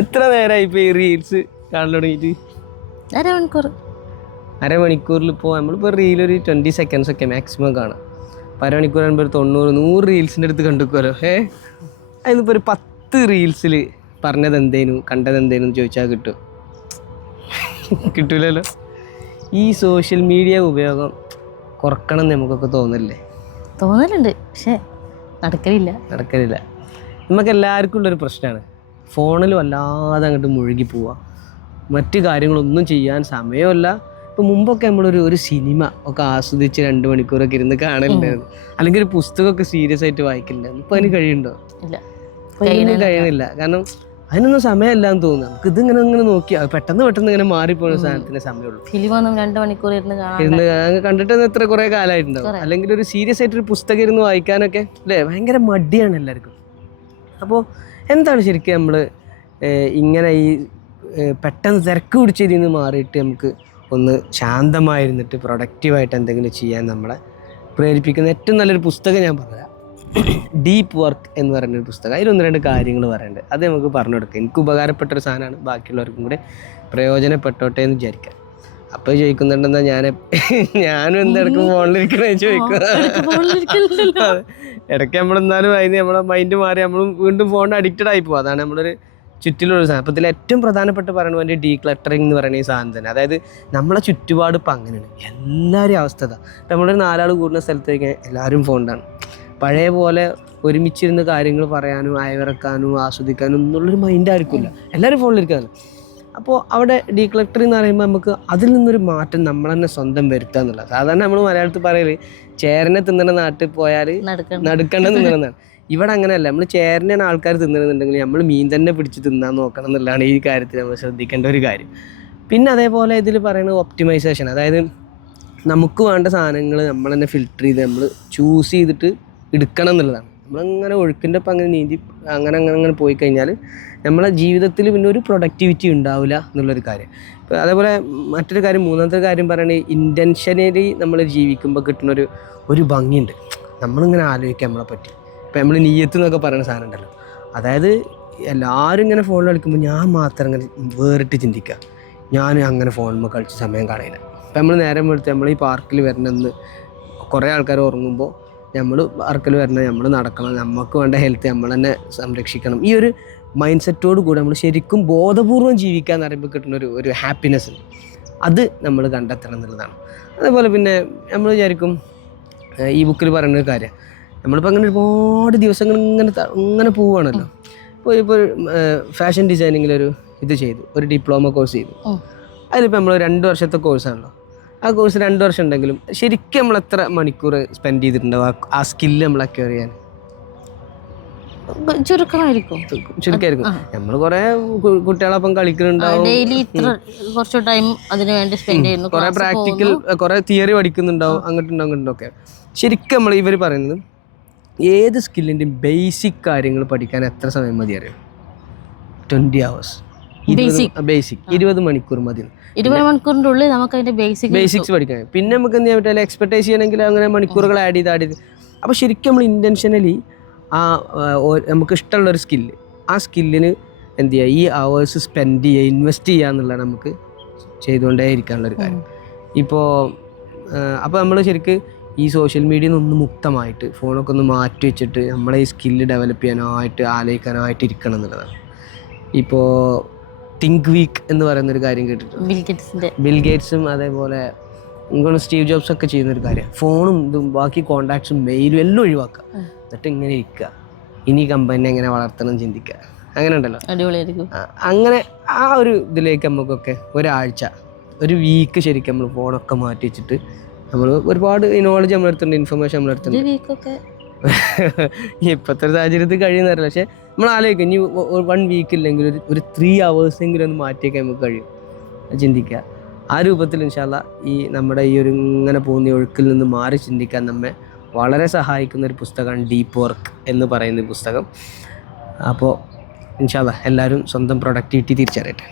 എത്ര നേരമായി ഇപ്പോൾ ഈ റീൽസ് കാണാൻ തുടങ്ങിയിട്ട്? അരമണിക്കൂറിൽ ഇപ്പോൾ നമ്മളിപ്പോൾ റീലൊരു 20 seconds ഒക്കെ മാക്സിമം കാണാം. അപ്പോൾ അരമണിക്കൂർ ആകുമ്പോൾ 90-100 റീൽസിൻ്റെ അടുത്ത് കണ്ടുക്കുമല്ലോ. അതിനിപ്പോൾ ഒരു 10 റീൽസിൽ പറഞ്ഞത് എന്തേനും കണ്ടത് എന്തേനും ചോദിച്ചാൽ കിട്ടും? കിട്ടൂലല്ലോ. ഈ സോഷ്യൽ മീഡിയ ഉപയോഗം കുറക്കണം എന്ന് നമുക്കൊക്കെ തോന്നലുണ്ട്, പക്ഷേ നടക്കലില്ല. നമുക്ക് എല്ലാവർക്കും ഉള്ളൊരു പ്രശ്നമാണ്, ഫോണിൽ വല്ലാതെ അങ്ങോട്ട് മുഴുകി പോവുക, മറ്റു കാര്യങ്ങളൊന്നും ചെയ്യാൻ സമയമല്ല. ഇപ്പോൾ മുമ്പൊക്കെ നമ്മളൊരു സിനിമ ഒക്കെ ആസ്വദിച്ച് 2 മണിക്കൂറൊക്കെ ഇരുന്ന് കാണലുണ്ടായിരുന്നു, അല്ലെങ്കിൽ ഒരു പുസ്തകമൊക്കെ സീരിയസ് ആയിട്ട് വായിക്കലുണ്ടായിരുന്നു. ഇപ്പോൾ അതിന് കഴിയുന്നുണ്ടോ? അതിന് കഴിയണില്ല. കാരണം അതിനൊന്നും സമയമല്ല എന്ന് തോന്നുന്നു. നമുക്ക് ഇതിങ്ങനെ നോക്കിയാൽ പെട്ടെന്ന് ഇങ്ങനെ മാറിപ്പോകുന്ന സാധനത്തിന് സമയമുള്ളൂ. ഫിലിമൊന്നും 2 മണിക്കൂർ ഇരുന്ന് കണ്ടിട്ട് എത്ര കുറേ കാലമായിട്ടുണ്ടാവും. അല്ലെങ്കിൽ ഒരു സീരിയസ് ആയിട്ടൊരു പുസ്തകം ഇരുന്ന് വായിക്കാനൊക്കെ അല്ലേ ഭയങ്കര മടിയാണ് എല്ലാവർക്കും. അപ്പോൾ എന്താണ് ശരിക്കും നമ്മൾ ഇങ്ങനെ ഈ പെട്ടെന്ന് തിരക്ക് പിടിച്ചതിൽ നിന്ന് മാറിയിട്ട് നമുക്ക് ഒന്ന് ശാന്തമായിരുന്നിട്ട് പ്രൊഡക്റ്റീവായിട്ട് എന്തെങ്കിലും ചെയ്യാൻ നമ്മളെ പ്രേരിപ്പിക്കുന്ന ഏറ്റവും നല്ലൊരു പുസ്തകം ഞാൻ പറഞ്ഞുതരാം. ഡീപ്പ് വർക്ക് എന്ന് പറയുന്നൊരു പുസ്തകം. അതിൽ 1-2 കാര്യങ്ങൾ പറയുന്നുണ്ട്, അത് നമുക്ക് പറഞ്ഞു കൊടുക്കുക. എനിക്ക് ഉപകാരപ്പെട്ടൊരു സാധനമാണ്, ബാക്കിയുള്ളവർക്കും കൂടെ പ്രയോജനപ്പെട്ടോട്ടെ എന്ന് വിചാരിക്കാം. അപ്പോൾ ചോദിക്കുന്നുണ്ടെന്നാ ഞാനും എന്തെടുക്കും ഫോണിലിരിക്കണേ ചോദിക്കുക. ഇടയ്ക്ക് നമ്മളെന്നാലും അതിന് നമ്മളെ മൈൻഡ് മാറി നമ്മളും വീണ്ടും ഫോണിന് അഡിക്റ്റഡ് ആയി പോകും. അതാണ് നമ്മളൊരു ചുറ്റിലുള്ളൊരു സാധനം. അപ്പോൾ ഇതിൽ ഏറ്റവും പ്രധാനപ്പെട്ട് പറയുന്നത് ഡീക്ലട്ടറിങ് എന്ന് പറയുന്ന ഈ സാധനം തന്നെ. അതായത് നമ്മളെ ചുറ്റുപാട് ഇപ്പം അങ്ങനെയാണ്, എല്ലാവരും അവസ്ഥ ഇതാ. ഇപ്പം നമ്മളൊരു 4 ആൾ കൂടുന്ന സ്ഥലത്തേക്ക് എല്ലാവരും ഫോണിലാണ്. പഴയ പോലെ ഒരുമിച്ചിരുന്ന് കാര്യങ്ങൾ പറയാനും അയവിറക്കാനും ആസ്വദിക്കാനും ഒന്നുള്ളൊരു മൈൻഡ് ആയിരിക്കില്ല, എല്ലാവരും ഫോണിലിരിക്കാനും. അപ്പോൾ അവിടെ ഡീക്ലട്ടറിങ് എന്ന് പറയുമ്പോൾ നമുക്ക് അതിൽ നിന്നൊരു മാറ്റം നമ്മൾ തന്നെ സ്വന്തം വരുത്തുക എന്നുള്ളത്. സാധാരണ നമ്മൾ മലയാളത്തിൽ പറയല് ചേരനെ തിന്നണ നാട്ടിൽ പോയാൽ നടുക്കണ്ട തിന്നണമെന്നാണ്. ഇവിടെ അങ്ങനെയല്ല, നമ്മൾ ചേരനെയാണ് ആൾക്കാർ തിന്നണമെന്നുണ്ടെങ്കിൽ നമ്മൾ മീൻ തന്നെ പിടിച്ച് തിന്നാൻ നോക്കണം എന്നുള്ളതാണ് ഈ കാര്യത്തിൽ നമ്മൾ ശ്രദ്ധിക്കേണ്ട ഒരു കാര്യം. പിന്നെ അതേപോലെ ഇതിൽ പറയുന്നത് ഒപ്റ്റിമൈസേഷൻ, അതായത് നമുക്ക് വേണ്ട സാധനങ്ങൾ നമ്മൾ തന്നെ ഫിൽട്ടർ ചെയ്ത് നമ്മൾ ചൂസ് ചെയ്തിട്ട് എടുക്കണം എന്നുള്ളതാണ്. നമ്മളങ്ങനെ ഒഴുക്കിൻ്റെ ഒപ്പം അങ്ങനെ നീന്തി അങ്ങനെ പോയി കഴിഞ്ഞാൽ നമ്മളെ ജീവിതത്തിൽ പിന്നെ ഒരു പ്രൊഡക്ടിവിറ്റി ഉണ്ടാവില്ല എന്നുള്ളൊരു കാര്യം. ഇപ്പോൾ അതേപോലെ മറ്റൊരു കാര്യം, 3ാമത്തെ കാര്യം പറയുന്നത് ഇൻറ്റൻഷനലി നമ്മൾ ജീവിക്കുമ്പോൾ കിട്ടുന്നൊരു ഭംഗിയുണ്ട്. നമ്മളിങ്ങനെ ആലോചിക്കുക നമ്മളെ പറ്റി. ഇപ്പോൾ നമ്മൾ നീയത്ത് എന്നൊക്കെ പറയുന്ന സാധനം ഉണ്ടല്ലോ, അതായത് എല്ലാവരും ഇങ്ങനെ ഫോണിൽ കളിക്കുമ്പോൾ ഞാൻ മാത്രം ഇങ്ങനെ വേറിട്ട് ചിന്തിക്കുക, ഞാൻ അങ്ങനെ ഫോണിൽ കളിച്ച് സമയം കളയില്ല. ഇപ്പം നമ്മൾ നേരം വെളുത്ത് നമ്മൾ ഈ പാർക്കിൽ വരണമെന്ന് കുറേ ആൾക്കാർ ഉറങ്ങുമ്പോൾ നമ്മൾ പാർക്കിൽ വരണം, നമ്മൾ നടക്കണം, നമുക്ക് വേണ്ട ഹെൽത്ത് നമ്മൾ തന്നെ സംരക്ഷിക്കണം. ഈ ഒരു മൈൻഡ് സെറ്റോട് കൂടി നമ്മൾ ശരിക്കും ബോധപൂർവം ജീവിക്കാൻ പറയുമ്പോൾ കിട്ടുന്ന ഒരു ഹാപ്പിനെസ് ഉണ്ട്, അത് നമ്മൾ കണ്ടെത്തണം എന്നുള്ളതാണ്. അതേപോലെ പിന്നെ നമ്മൾ വിചാരിക്കും ഈ ബുക്കിൽ പറയുന്നൊരു കാര്യം, നമ്മളിപ്പോൾ അങ്ങനെ ഒരുപാട് ദിവസങ്ങൾ ഇങ്ങനെ പോവുകയാണല്ലോ. ഇപ്പോൾ ഫാഷൻ ഡിസൈനിങ്ങിലൊരു ചെയ്തു, ഒരു ഡിപ്ലോമ കോഴ്സ് ചെയ്തു. അതിലിപ്പോൾ നമ്മൾ 2 വർഷത്തെ കോഴ്സാണല്ലോ. ആ കോഴ്സ് 2 വർഷം ഉണ്ടെങ്കിലും ശരിക്കും നമ്മൾ എത്ര മണിക്കൂർ സ്പെൻഡ് ചെയ്തിട്ടുണ്ടാവും ആ സ്കില്ല് നമ്മൾ അക്വയർ ചെയ്യാൻ? ചുരുക്കമായിരിക്കും. നമ്മൾ കുറെ കുട്ടികളൊപ്പം കളിക്കുന്നുണ്ടാവും, കുറെ പ്രാക്ടിക്കൽ കുറെ തിയറി പഠിക്കുന്നുണ്ടാവും, അങ്ങോട്ടുണ്ടാവും. ഒക്കെ ശരിക്കും നമ്മൾ ഇവർ പറയുന്നത് ഏത് സ്കില്ലിൻ്റെയും ബേസിക് കാര്യങ്ങൾ പഠിക്കാൻ എത്ര സമയം മതി അറിയാം? 20 hours. ബേസിക് 20 മണിക്കൂർ മതി. 20 മണിക്കൂറിൻ്റെ ഉള്ളിൽ നമുക്ക് അതിൻ്റെ ബേസിക്സ് പഠിക്കാൻ. പിന്നെ നമുക്ക് എന്ത് ചെയ്യാൻ പറ്റില്ല, എക്സ്പെർട്ടൈസ് ചെയ്യണമെങ്കിൽ അങ്ങനെ മണിക്കൂറുകൾ ആഡ് ചെയ്ത്. അപ്പോൾ ശരിക്കും നമ്മൾ ഇൻറ്റൻഷനലി നമുക്ക് ഇഷ്ടമുള്ളൊരു സ്കില്ല്, ആ സ്കില്ലിന് എന്ത് ചെയ്യുക, ഈ അവേഴ്സ് സ്പെൻഡ് ചെയ്യുക, ഇൻവെസ്റ്റ് ചെയ്യുക എന്നുള്ളതാണ് നമുക്ക് ചെയ്തുകൊണ്ടേ ഇരിക്കാനുള്ളൊരു കാര്യം. അപ്പോൾ നമ്മൾ ശരിക്ക് ഈ സോഷ്യൽ മീഡിയയിൽ നിന്നൊന്ന് മുക്തമായിട്ട് ഫോണൊക്കെ ഒന്ന് മാറ്റി വെച്ചിട്ട് നമ്മളെ ഈ സ്കില്ല് ഡെവലപ്പ് ചെയ്യാനായിട്ട് ആലോചിക്കാനായിട്ട് ഇരിക്കണം എന്നുള്ളതാണ്. ഇപ്പോൾ തിങ്ക് വീക്ക് എന്ന് പറയുന്നൊരു കാര്യം കേട്ടിട്ടുണ്ട്. ബിൽ ഗേറ്റ്സും അതേപോലെ ഇങ്ങനെ സ്റ്റീവ് ജോബ്സ് ഒക്കെ ചെയ്യുന്നൊരു കാര്യം, ഫോണും ഇതും ബാക്കി കോണ്ടാക്ട്സും മെയിലും എല്ലാം ഒഴിവാക്കുക, എന്നിട്ട് ഇങ്ങനെ ഇരിക്കുക, ഇനി കമ്പനി എങ്ങനെ വളർത്തണം ചിന്തിക്കുക. അങ്ങനെ ഉണ്ടല്ലോ, അങ്ങനെ ആ ഒരു ഇതിലേക്ക് നമുക്കൊക്കെ ഒരാഴ്ച, ഒരു വീക്ക് ശരിക്കും നമ്മൾ ഫോണൊക്കെ മാറ്റി വെച്ചിട്ട് നമ്മൾ ഒരുപാട് നോളജ് നമ്മളെടുത്തുണ്ട്, ഇൻഫർമേഷൻ നമ്മളെടുത്തുണ്ട്. ഇപ്പോഴത്തെ സാഹചര്യത്തിൽ കഴിയുന്നറിയില്ല, പക്ഷെ നമ്മൾ ആലോചിക്കും ഇനി 1 വീക്ക് ഇല്ലെങ്കിൽ ഒരു 3 hours ഒന്ന് മാറ്റിയൊക്കെ നമുക്ക് കഴിയും. ചിന്തിക്കുക ആ രൂപത്തിൽ. ഇൻഷാ അല്ലാഹ് ഈ നമ്മുടെ ഈ ഒരു ഇങ്ങനെ പോകുന്ന ഒഴുക്കിൽ നിന്ന് മാറി ചിന്തിക്കാൻ നമ്മെ വളരെ സഹായിക്കുന്ന ഒരു പുസ്തകമാണ് ഡീപ്പ് വർക്ക് എന്ന് പറയുന്ന പുസ്തകം. അപ്പോൾ ഇൻഷാ അല്ലാഹ് എല്ലാവരും സ്വന്തം പ്രൊഡക്ടിവിറ്റി തിരിച്ചറിയട്ടെ.